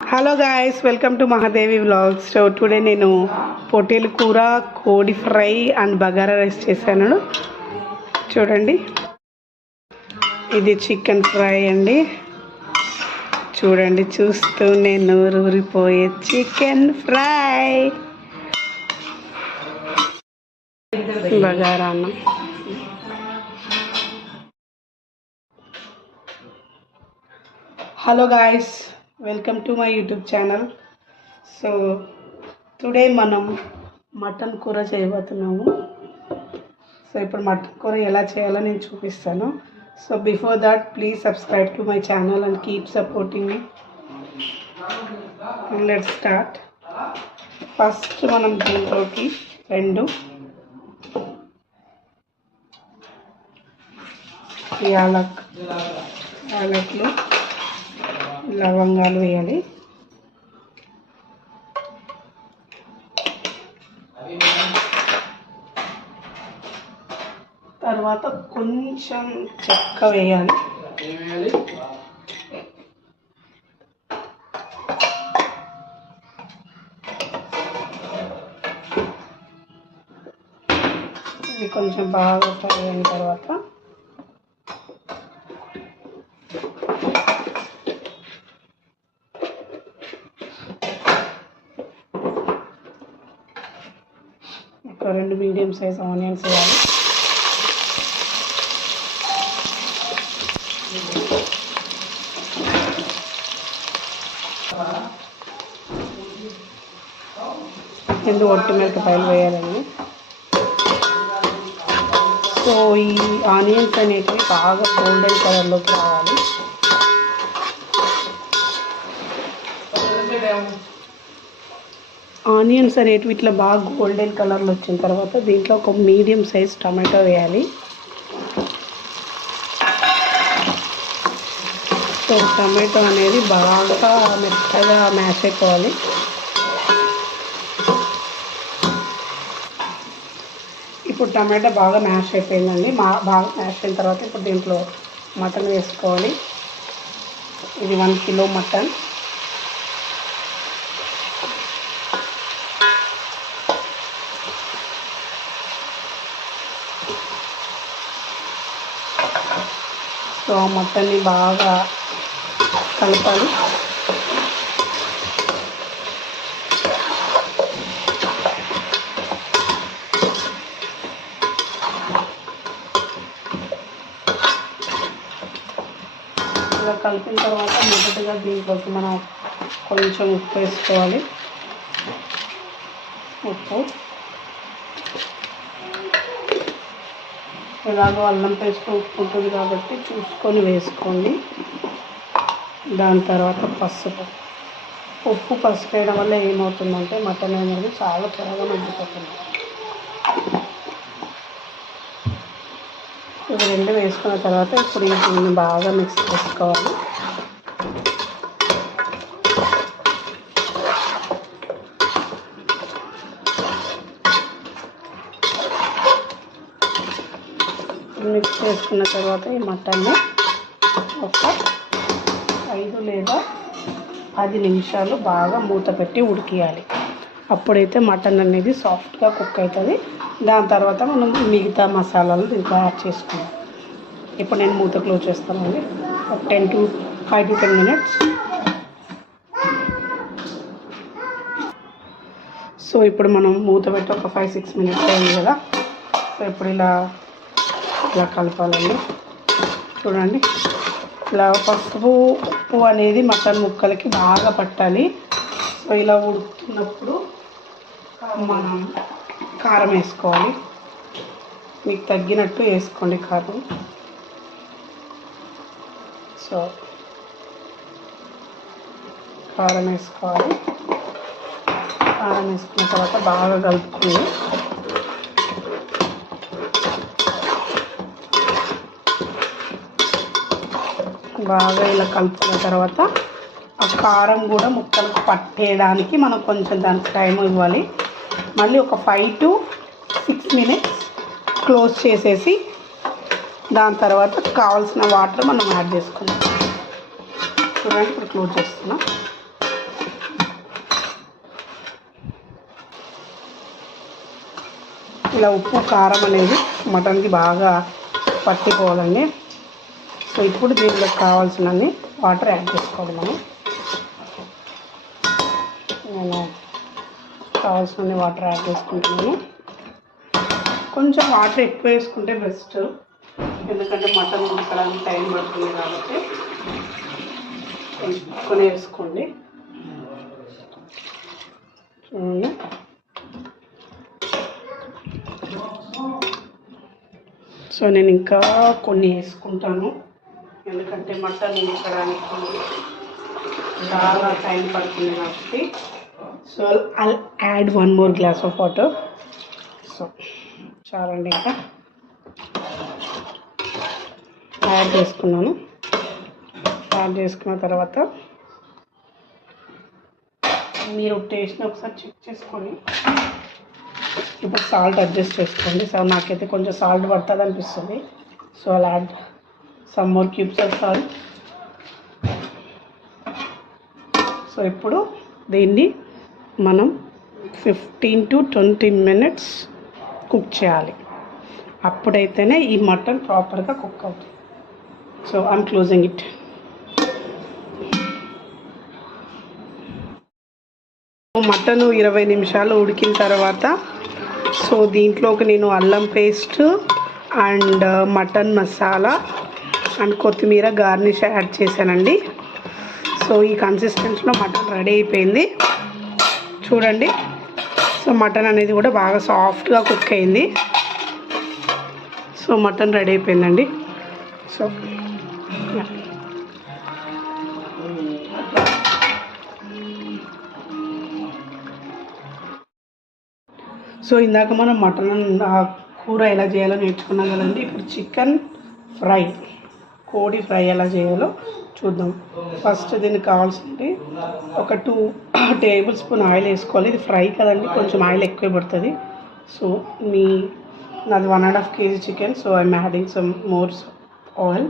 Hello guys, welcome to Mahadevi vlogs. So today నేను పొట్టేలు కూర, కోడి ఫ్రై అండ్ బగారా రైస్ చేశాను. చూడండి, ఇది చికెన్ ఫ్రై అండి. చూడండి, చూస్తూనే నోరూరిపోయే చికెన్ ఫ్రై, బగారా అన్నం. Hello guys, welcome to my YouTube channel. So today మనం మటన్ కూర చేయబోతున్నాము. సో ఇప్పుడు మటన్ కూర ఎలా చేయాలో నేను చూపిస్తాను. So before that please subscribe to my channel and keep supporting me. Let's start. First మనం దీంట్లోకి 2 యాలకులు, లవంగాలు వేయాలి. తర్వాత కొంచెం చెక్క వేయాలి. ఇది కొంచెం బాగా ఫ్రై అయిన తర్వాత ఒక 2 మీడియం సైజ్ ఆనియన్స్ వేయాలి. రెండు ఒట్టిమిరపకాయలు వేయాలండి. సో ఈ ఆనియన్స్ అనేవి బాగా గోల్డెన్ కలర్లోకి రావాలి. ఆనియన్స్ అనేటివి ఇట్లా బాగా గోల్డెన్ కలర్లో వచ్చిన తర్వాత దీంట్లో ఒక మీడియం సైజ్ టమాటో వేయాలి. సో టమాటో అనేది బాగా మెత్తగా మ్యాష్ అయిపోవాలి. ఇప్పుడు టమాటో బాగా మ్యాష్ అయిపోయిందండి. బాగా మ్యాష్ అయిన తర్వాత ఇప్పుడు దీంట్లో మటన్ వేసుకోవాలి. ఇది 1 కిలో మటన్. సో మటన్ని బాగా కలపాలి. ఇలా కలిపిన తర్వాత మొదటిగా దీంట్లోకి మనం కొంచెం ఉప్పు వేసుకోవాలి. ఉప్పు, ఎలాగో అల్లం పేస్ట్ ఉప్పు ఉంటుంది కాబట్టి చూసుకొని వేసుకోండి. దాని తర్వాత పసుపు. ఉప్పు పసుపు వేయడం వల్ల ఏమవుతుందంటే మటన్ అనేది చాలా త్వరగా మగ్గిపోతుంది. ఇవి 2 వేసుకున్న తర్వాత ఇప్పుడు దీన్ని బాగా మిక్స్ చేసుకోవాలి. మిక్స్ చేసుకున్న తర్వాత ఈ మటన్ని ఒక 5 లేదా 10 నిమిషాలు బాగా మూత పెట్టి ఉడికియాలి. అప్పుడైతే మటన్ అనేది సాఫ్ట్గా కుక్ అవుతుంది. దాని తర్వాత మనం మిగతా మసాలాలు దీంట్లో యాడ్ చేసుకుందాం. ఇప్పుడు నేను మూత క్లోజ్ చేస్తానండి. 5 to 10 మినిట్స్. సో ఇప్పుడు మనం మూత పెట్టి ఒక 5-6 మినిట్స్ అయింది కదా. సో ఇప్పుడు ఇలా కలపాలండి. చూడండి, ఇలా పసుపు ఉప్పు అనేది మటన్ ముక్కలకి బాగా పట్టాలి. సో ఇలా ఉడుకుతున్నప్పుడు మనం కారం వేసుకోవాలి. మీకు తగ్గినట్టు వేసుకోండి కారం. సో కారం వేసుకోవాలి. కారం వేసుకున్న తర్వాత బాగా కలుపుకొని బాగా ఇలా కలుపుకున్న తర్వాత ఆ కారం కూడా ముక్కలకు పట్టేయడానికి మనం కొంచెం దానికి టైం ఇవ్వాలి. మళ్ళీ ఒక 5 to 6 మినిట్స్ క్లోజ్ చేసేసి దాని తర్వాత కావాల్సిన వాటర్ మనం యాడ్ చేసుకుందాం. చూడండి, ఇప్పుడు క్లోజ్ చేస్తున్నాం. ఇలా ఉప్పు కారం అనేది మటన్కి బాగా పట్టిపోవాలండి. సో ఇప్పుడు దీంట్లోకి కావాల్సినన్ని వాటర్ యాడ్ చేసుకోవాలి మనం. నేను కావాల్సినన్ని వాటర్ యాడ్ చేసుకుంటున్నాను. కొంచెం వాటర్ ఎక్కువ వేసుకుంటే బెస్ట్, ఎందుకంటే మటన్ ఉడకడానికి టైం పడుతుంది కాబట్టి కొంచెం ఎక్కువ వేసుకోండి. చూడండి, సో నేను ఇంకా కొన్ని వేసుకుంటాను, ఎందుకంటే మటన్ ఉడకడానికి చాలా టైం పడుతుంది కాబట్టి. So I'll add 1 more glass of water. So చాలండి, ఇంకా యాడ్ చేసుకున్నాను. యాడ్ చేసుకున్న తర్వాత మీరు టేస్ట్ని ఒకసారి చెక్ చేసుకోండి. ఇప్పుడు సాల్ట్ అడ్జస్ట్ చేసుకోండి. సో నాకైతే కొంచెం సాల్ట్ పడుతుంది అనిపిస్తుంది. So I'll add some more cubes of salt. So ఇప్పుడు దీన్ని మనం 15 to 20 minutes కుక్ చేయాలి. అప్పుడైతేనే ఈ మటన్ ప్రాపర్గా కుక్ అవుతుంది. So I'm closing it. Mutton 20 నిమిషాలు ఉడికిన తర్వాత సో దీంట్లోకి నేను అల్లం paste and mutton masala and కొత్తిమీర గార్నిష్ యాడ్ చేశానండి. సో ఈ కన్సిస్టెన్సీలో మటన్ రెడీ అయిపోయింది. చూడండి, సో మటన్ అనేది కూడా బాగా సాఫ్ట్గా కుక్ అయింది. సో మటన్ రెడీ అయిపోయిందండి. సో సో ఇందాక మనం మటన్ కూర ఎలా చేయాలో నేర్చుకున్నాం కదండి. ఇప్పుడు చికెన్ ఫ్రై, కోడి ఫ్రై ఎలా చేయాలో చూద్దాం. ఫస్ట్ దీనికి కావాల్సింది ఒక 2 tablespoon ఆయిల్ వేసుకోవాలి. ఇది ఫ్రై కదండి, కొంచెం ఆయిల్ ఎక్కువ పడుతుంది. సో నాది 1.5 kg chicken. So I'm adding some more oil.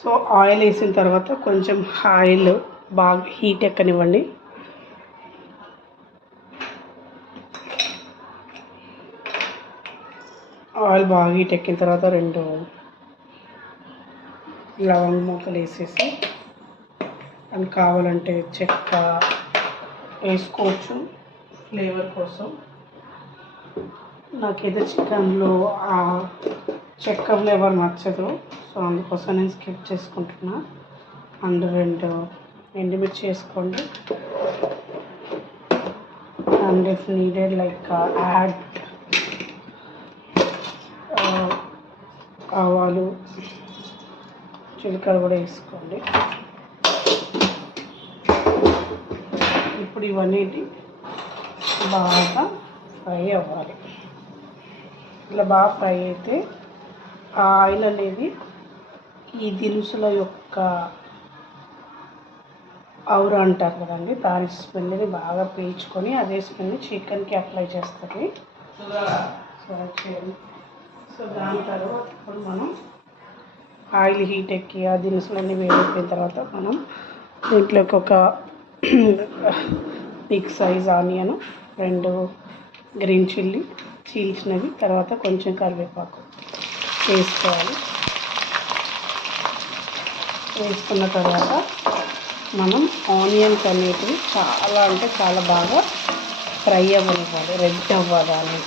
So oil వేసిన తర్వాత కొంచెం ఆయిల్ బాగా హీట్ ఎక్కనివ్వండి. ఆయిల్ బాగా హీట్ ఎక్కిన తర్వాత 2 లవంగ మూకలు వేసేసి, అండ్ కావాలంటే చెక్క వేసుకోవచ్చు ఫ్లేవర్ కోసం. నాకైతే చికెన్లో ఆ చెక్క ఫ్లేవర్ నచ్చదు, సో అందుకోసం నేను స్కిప్ చేసుకుంటున్నా. అండ్ 2 ఎండుమిర్చి వేసుకోండి. And if needed like add ఆవాలు, జీలకర్ర కూడా వేసుకోండి. ఇప్పుడు ఇవన్నీ బాగా ఫ్రై అవ్వాలి. ఇలా బాగా ఫ్రై అయితే ఆ ఆయిల్ అనేది ఈ దినుసుల యొక్క ఔర అంటారు కదండి, దాని స్మెల్ని బాగా పీల్చుకొని అదే స్మెల్ని చికెన్కి అప్లై చేస్తుంది. సో దాని తర్వాత ఇప్పుడు మనం ఆయిల్ హీట్ ఎక్కి ఆ దినుసులన్నీ వేడెక్కిన తర్వాత మనం దీంట్లోకి ఒక big size onion, 2 green chilli చీల్చినవి, తర్వాత కొంచెం కరివేపాకు వేసుకోవాలి. వేసుకున్న తర్వాత మనం ఆనియన్స్ అనేటివి చాలా అంటే చాలా బాగా ఫ్రై అవ్వనివ్వాలి, రెడ్ అవ్వాలి.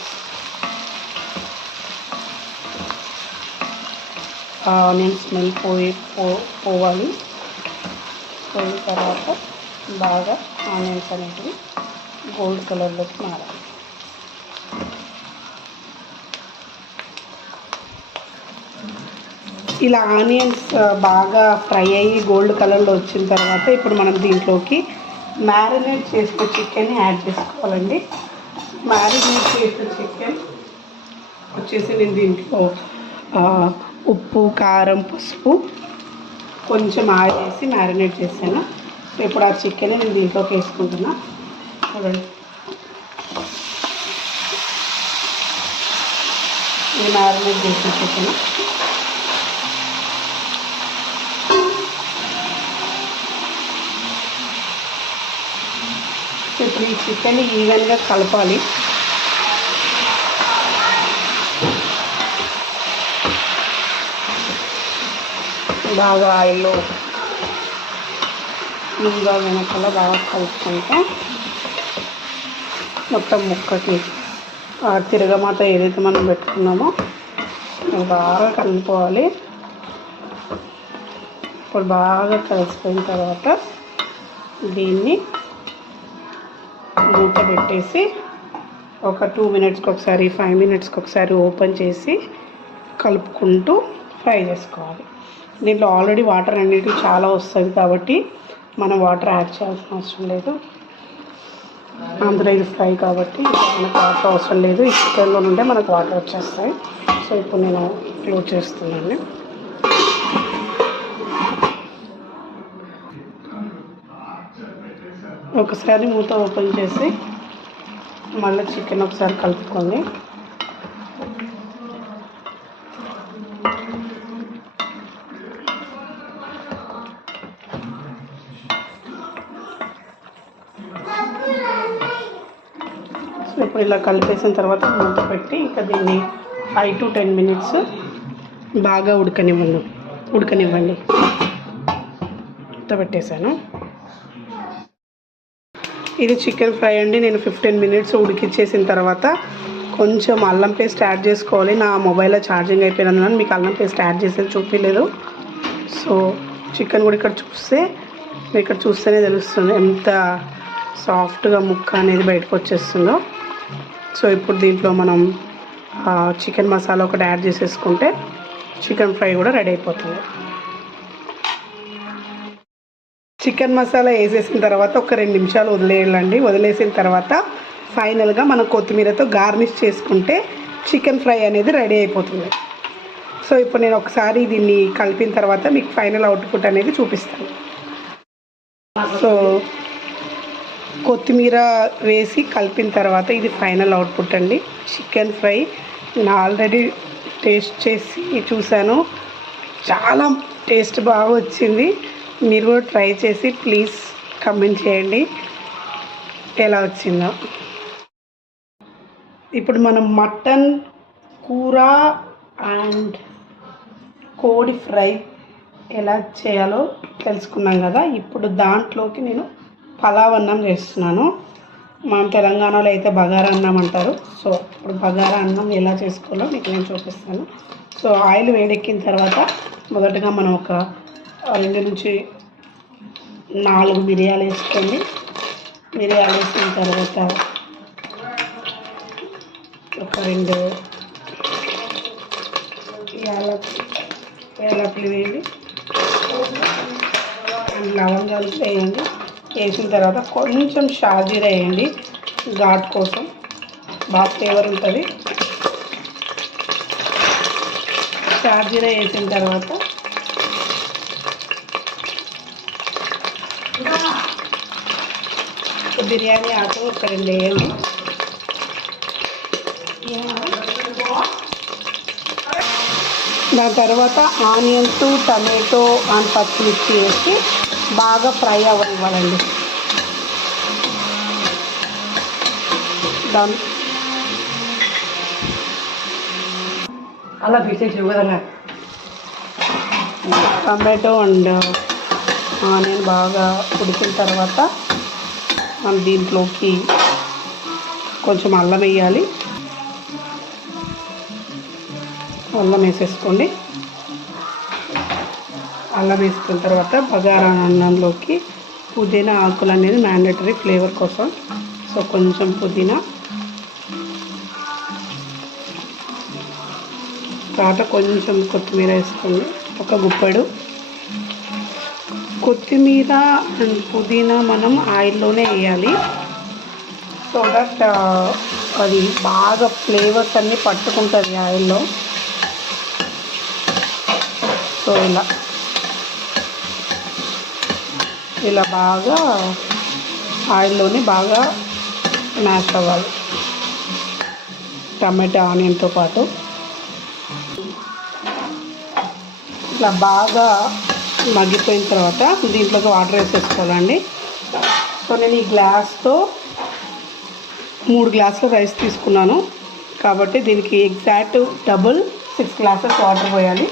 ఆనియన్ స్మెల్ పోవాలి. పోయిన తర్వాత బాగా ఆనియన్స్ అనేటివి గోల్డ్ కలర్లోకి మారాలి. ఇలా ఆనియన్స్ బాగా ఫ్రై అయ్యి గోల్డ్ కలర్లో వచ్చిన తర్వాత ఇప్పుడు మనం దీంట్లోకి మ్యారినేట్ చేసిన చికెన్ని యాడ్ చేసుకోవాలండి. మ్యారినేట్ చేసిన చికెన్ వచ్చేసి నేను దీంట్లో ఉప్పు, కారం, పసుపు, కొంచెం ఆయిల్ వేసి మ్యారినేట్ చేశాను. సో ఇప్పుడు ఆ చికెన్ నేను దీంట్లోకి వేసుకుంటున్నా. చూడండి, ఇది మ్యారినేట్ చేసిన చికెన్. ఇప్పుడు ఈ చికెన్ ఈవెన్గా కలపాలి. బాగా ఆయిల్లో ముందుగా వెనకాల బాగా కలుపుకుంటే మొత్తం ముక్కకి తిరగమాత ఏదైతే మనం పెట్టుకున్నామో అది బాగా కలుపుకోవాలి. ఇప్పుడు బాగా కలిసిపోయిన తర్వాత దీన్ని మూత పెట్టేసి ఒక 2 మినిట్స్కి ఒకసారి 5 మినిట్స్కి ఒకసారి ఓపెన్ చేసి కలుపుకుంటూ ఫ్రై చేసుకోవాలి. దీంట్లో ఆల్రెడీ వాటర్ అనేది చాలా వస్తుంది కాబట్టి మనం వాటర్ యాడ్ చేయాల్సిన అవసరం లేదు. అందులో ఇది ఫ్రై కాబట్టి మనకు వాటర్ అవసరం లేదు. ఈ చికెన్లో నుండే మనకు వాటర్ వచ్చేస్తాయి. సో ఇప్పుడు నేను క్లోజ్ చేస్తున్నాను. ఒకసారి మూత ఓపెన్ చేసి మళ్ళీ చికెన్ ఒకసారి కలుపుకోండి. సో ఇప్పుడు ఇలా కలిపేసిన తర్వాత మూత పెట్టి ఇంకా దీన్ని 5 to 10 మినిట్స్ బాగా ఉడకనివ్వండి. మూత పెట్టేశాను. ఇది చికెన్ ఫ్రై అండి. నేను 15 మినిట్స్ ఉడికిచ్చేసిన తర్వాత కొంచెం అల్లం పేస్ట్ యాడ్ చేసుకోవాలి. నా మొబైల్లో ఛార్జింగ్ అయిపోయినందున మీకు అల్లం పేస్ట్ యాడ్ చేసేది చూపించలేదు. సో చికెన్ కూడా ఇక్కడ చూస్తేనే తెలుస్తుంది ఎంత సాఫ్ట్గా ముక్క అనేది బయటకు వచ్చేస్తుందో. సో ఇప్పుడు దీంట్లో మనం చికెన్ మసాలా ఒకటి యాడ్ చేసేసుకుంటే చికెన్ ఫ్రై కూడా రెడీ అయిపోతుంది. చికెన్ మసాలా వేసేసిన తర్వాత ఒక 2 నిమిషాలు వదిలేయాలండి. వదిలేసిన తర్వాత ఫైనల్గా మనం కొత్తిమీరతో గార్నిష్ చేసుకుంటే చికెన్ ఫ్రై అనేది రెడీ అయిపోతుంది. సో ఇప్పుడు నేను ఒకసారి దీన్ని కలిపిన తర్వాత మీకు ఫైనల్ అవుట్పుట్ అనేది చూపిస్తాను. సో కొత్తిమీర వేసి కలిపిన తర్వాత ఇది ఫైనల్ అవుట్పుట్ అండి. చికెన్ ఫ్రై నేను ఆల్రెడీ టేస్ట్ చేసి చూశాను. చాలా టేస్ట్ బాగా వచ్చింది. మీరు కూడా ట్రై చేసి ప్లీజ్ కమెంట్ చేయండి ఎలా వచ్చిందో. ఇప్పుడు మనం మటన్ కూర అండ్ కోడి ఫ్రై ఎలా చేయాలో తెలుసుకున్నాం కదా. ఇప్పుడు దాంట్లోకి నేను పలావ్ అన్నం చేస్తున్నాను. మన తెలంగాణలో అయితే బగారా అన్నం అంటారు. సో ఇప్పుడు బగారా అన్నం ఎలా చేసుకోవాలో మీకు నేను చూపిస్తాను. సో ఆయిల్ వేడెక్కిన తర్వాత మొదటగా మనం ఒక 2 నుంచి 4 మిరియాలు వేసుకోండి. మిరియాలు వేసిన తర్వాత ఒక 2 యాలకులు వేయండి. లవంగాలు వేయండి. వేసిన తర్వాత కొంచెం షాజీరా వేయండి. ఘాట్ కోసం బాగా ఫ్లేవర్ ఉంటుంది. షాజీరా వేసిన తర్వాత బిర్యానీ ఆకు ఒక 2 వేయండి. దాని తర్వాత ఆనియన్స్, టమాటో అండ్ పచ్చిమిర్చి వేసి బాగా ఫ్రై అవ్వనివ్వాలండి. దాని అలా తీసేసి విధంగా టమాటో అండ్ ఆనియన్ బాగా ఉడికిన తర్వాత మనం దీంట్లోకి కొంచెం అల్లం వేయాలి. అల్లం వేసేసుకోండి. అల్లం వేసుకున్న తర్వాత బగారా అన్నంలోకి పుదీనా ఆకులు అనేది మ్యాండేటరీ ఫ్లేవర్ కోసం. సో కొంచెం పుదీనా, తర్వాత కొంచెం కొత్తిమీర వేసుకోండి. ఒక గుప్పెడు కొత్తిమీర అండ్ పుదీనా మనం ఆయిల్లోనే వేయాలి. సో దట్ అది బాగా ఫ్లేవర్స్ అన్నీ పట్టుకుంటుంది ఆయిల్లో. సో ఇలా బాగా ఆయిల్లోనే బాగా మ్యాష్ అవ్వాలి టమాటా ఆనియన్తో పాటు. ఇట్లా బాగా మగ్గిపోయిన తర్వాత దీంట్లోకి వాటర్ వేసేసుకోవాలండి. సో నేను ఈ గ్లాస్తో 3 గ్లాసుల రైస్ తీసుకున్నాను కాబట్టి దీనికి ఎగ్జాక్ట్ డబుల్ 6 గ్లాసెస్ వాటర్ పోయాలి.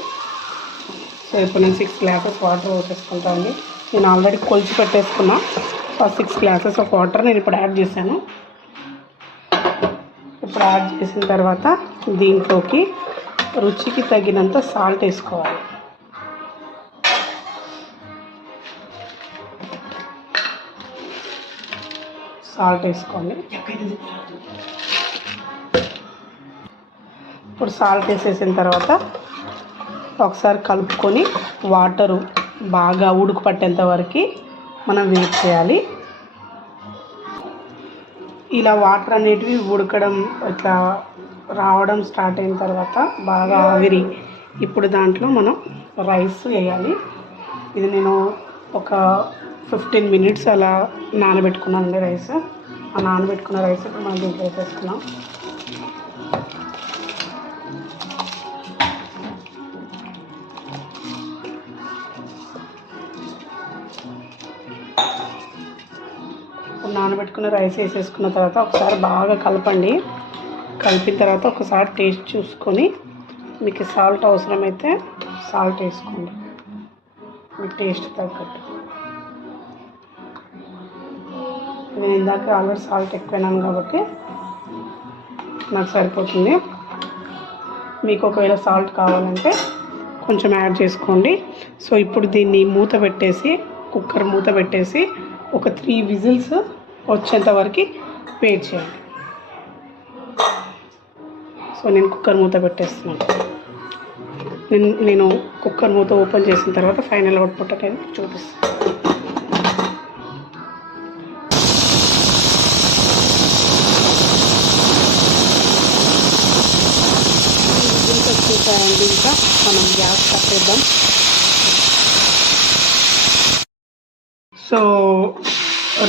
సో ఇప్పుడు నేను 6 గ్లాసెస్ వాటర్ పోసేసుకుంటాను. నేను ఆల్రెడీ కొలిచి పెట్టేసుకున్నా. 6 గ్లాసెస్ ఆఫ్ వాటర్ నేను ఇప్పుడు యాడ్ చేశాను. ఇప్పుడు యాడ్ చేసిన తర్వాత దీంట్లోకి రుచికి తగినంత సాల్ట్ వేసుకోవాలి. సాల్ట్ వేసుకోండి. ఇప్పుడు సాల్ట్ వేసేసిన తర్వాత ఒకసారి కలుపుకొని వాటరు బాగా ఉడుకు పట్టేంత వరకు మనం వెయిట్ చేయాలి. ఇలా వాటర్ అనేటివి ఉడకడం ఇట్లా రావడం స్టార్ట్ అయిన తర్వాత బాగా ఆవిరి, ఇప్పుడు దాంట్లో మనం రైస్ వేయాలి. ఇది నేను ఒక 15 మినిట్స్ అలా నానబెట్టుకున్నానండి రైస్. ఆ నానబెట్టుకున్న రైస్ ఇప్పుడు మనం దీంట్లో వేసేసుకున్నాం. నానబెట్టుకున్న రైస్ వేసేసుకున్న తర్వాత ఒకసారి బాగా కలపండి. కలిపిన తర్వాత ఒకసారి టేస్ట్ చూసుకొని మీకు సాల్ట్ అవసరమైతే సాల్ట్ వేసుకోండి, మీ టేస్ట్ తగ్గట్టు. నేను ఇందాక ఆల్రెడీ సాల్ట్ ఎక్కువైనాను కాబట్టి నాకు సరిపోతుంది. మీకు ఒకవేళ సాల్ట్ కావాలంటే కొంచెం యాడ్ చేసుకోండి. సో ఇప్పుడు దీన్ని మూత పెట్టేసి, కుక్కర్ మూత పెట్టేసి ఒక 3 విజిల్స్ వచ్చేంత వరకు వెయిట్ చేయండి. సో నేను కుక్కర్ మూత పెట్టేస్తున్నాను. నేను కుక్కర్ మూత ఓపెన్ చేసిన తర్వాత ఫైనల్ అవుట్పుట్ అనేది చూపిస్తాను. వచ్చేసాయండి. ఇంకా మనం గ్యాస్ కట్టేద్దాం. సో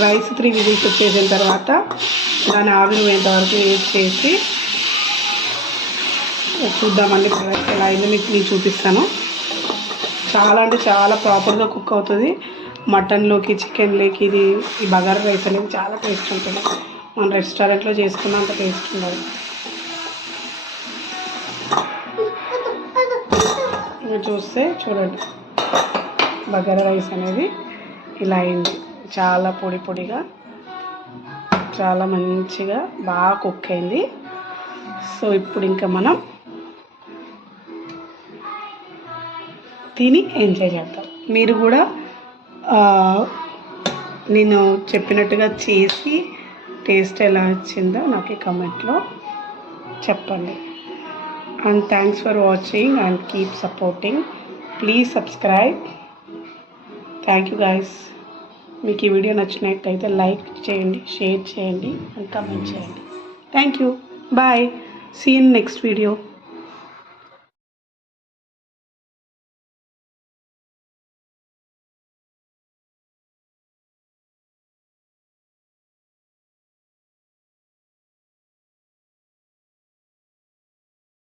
రైస్ 3 విజిల్స్ వచ్చేసిన తర్వాత దాన్ని ఆవిరి పోయేంత వరకు వెయిట్ చేసి చూద్దామండి రైస్ ఎలా అయిందో మీకు నేను చూపిస్తాను. చాలా అంటే చాలా ప్రాపర్గా కుక్ అవుతుంది. మటన్లోకి, చికెన్లోకి ఈ బగారా రైస్ అనేది చాలా టేస్ట్ ఉంటుంది. మన రెస్టారెంట్లో చేసుకున్నంత టేస్ట్ ఉండదు. మీరు చూస్తే చూడండి, బగారా రైస్ అనేది ఇలా అయింది. చాలా పొడి పొడిగా, చాలా మంచిగా బాగా కుక్ అయింది. సో ఇప్పుడు ఇంకా మనం తిని ఎంజాయ్ చేద్దాం. మీరు కూడా నేను చెప్పినట్టుగా చేసి టేస్ట్ ఎలా వచ్చిందో నాకు కమెంట్లో చెప్పండి. And thanks for watching and keep supporting. Please subscribe. Thank you guys. మీకు ఈ వీడియో నచ్చినట్టయితే లైక్ చేయండి, షేర్ చేయండి అండ్ కామెంట్ చేయండి. Thank you. Bye. See in next video.